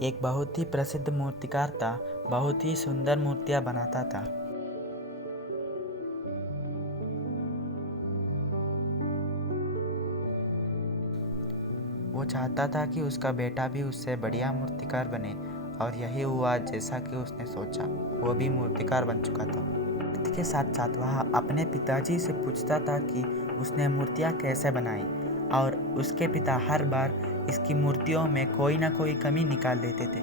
एक बहुत ही प्रसिद्ध मूर्तिकार था। बहुत ही सुंदर मूर्तियाँ बनाता था। वो चाहता था कि उसका बेटा भी उससे बढ़िया मूर्तिकार बने, और यही हुआ जैसा कि उसने सोचा। वो भी मूर्तिकार बन चुका था। वक्त के साथ साथ वह अपने पिताजी से पूछता था कि उसने मूर्तियाँ कैसे बनाई, और उसके पिता हर बार इसकी मूर्तियों में कोई ना कोई कमी निकाल देते थे।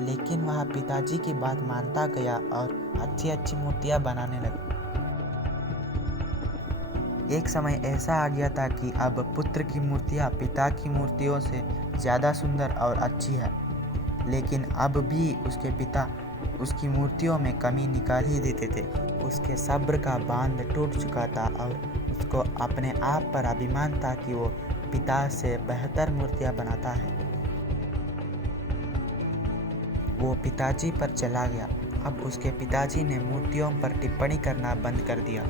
लेकिन वह पिताजी की बात मानता गया और अच्छी अच्छी मूर्तियाँ बनाने लगा। एक समय ऐसा आ गया था कि अब पुत्र की मूर्तियाँ पिता की मूर्तियों से ज़्यादा सुंदर और अच्छी है। लेकिन अब भी उसके पिता उसकी मूर्तियों में कमी निकाल ही देते थे। उसके सब्र का बांध टूट चुका था और उसको अपने आप पर अभिमान था कि वो पिता से बेहतर मूर्तियाँ बनाता है। वो पिताजी पर चला गया। अब उसके पिताजी ने मूर्तियों पर टिप्पणी करना बंद कर दिया।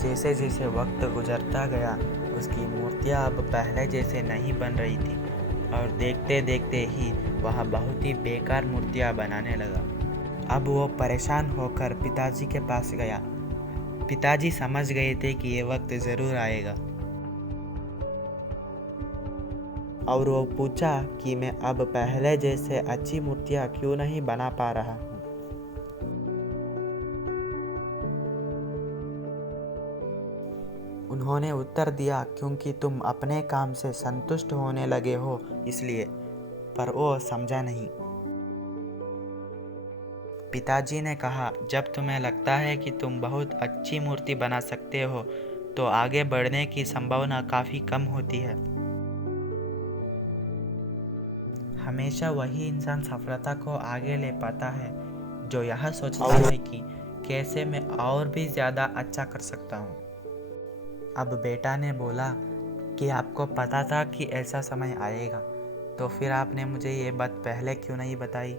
जैसे जैसे वक्त गुजरता गया, उसकी मूर्तियाँ अब पहले जैसे नहीं बन रही थी, और देखते देखते ही वह बहुत ही बेकार मूर्तियाँ बनाने लगा। अब वो परेशान होकर पिताजी के पास गया। पिताजी समझ गए थे कि ये वक्त ज़रूर आएगा, और वो पूछा कि मैं अब पहले जैसे अच्छी मूर्तियाँ क्यों नहीं बना पा रहा हूँ। उन्होंने उत्तर दिया, क्योंकि तुम अपने काम से संतुष्ट होने लगे हो इसलिए। पर वो समझा नहीं। पिताजी ने कहा, जब तुम्हें लगता है कि तुम बहुत अच्छी मूर्ति बना सकते हो, तो आगे बढ़ने की संभावना काफ़ी कम होती है। हमेशा वही इंसान सफलता को आगे ले पाता है जो यह सोचता है कि कैसे मैं और भी ज़्यादा अच्छा कर सकता हूँ। अब बेटा ने बोला कि आपको पता था कि ऐसा समय आएगा, तो फिर आपने मुझे ये बात पहले क्यों नहीं बताई।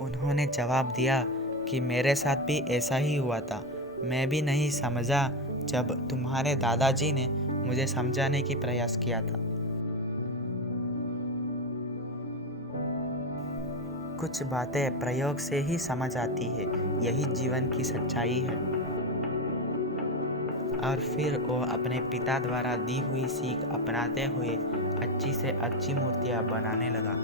उन्होंने जवाब दिया कि मेरे साथ भी ऐसा ही हुआ था। मैं भी नहीं समझा जब तुम्हारे दादाजी ने मुझे समझाने की प्रयास किया था। कुछ बातें प्रयोग से ही समझ आती है, यही जीवन की सच्चाई है। और फिर वो अपने पिता द्वारा दी हुई सीख अपनाते हुए अच्छी से अच्छी मूर्तियाँ बनाने लगा।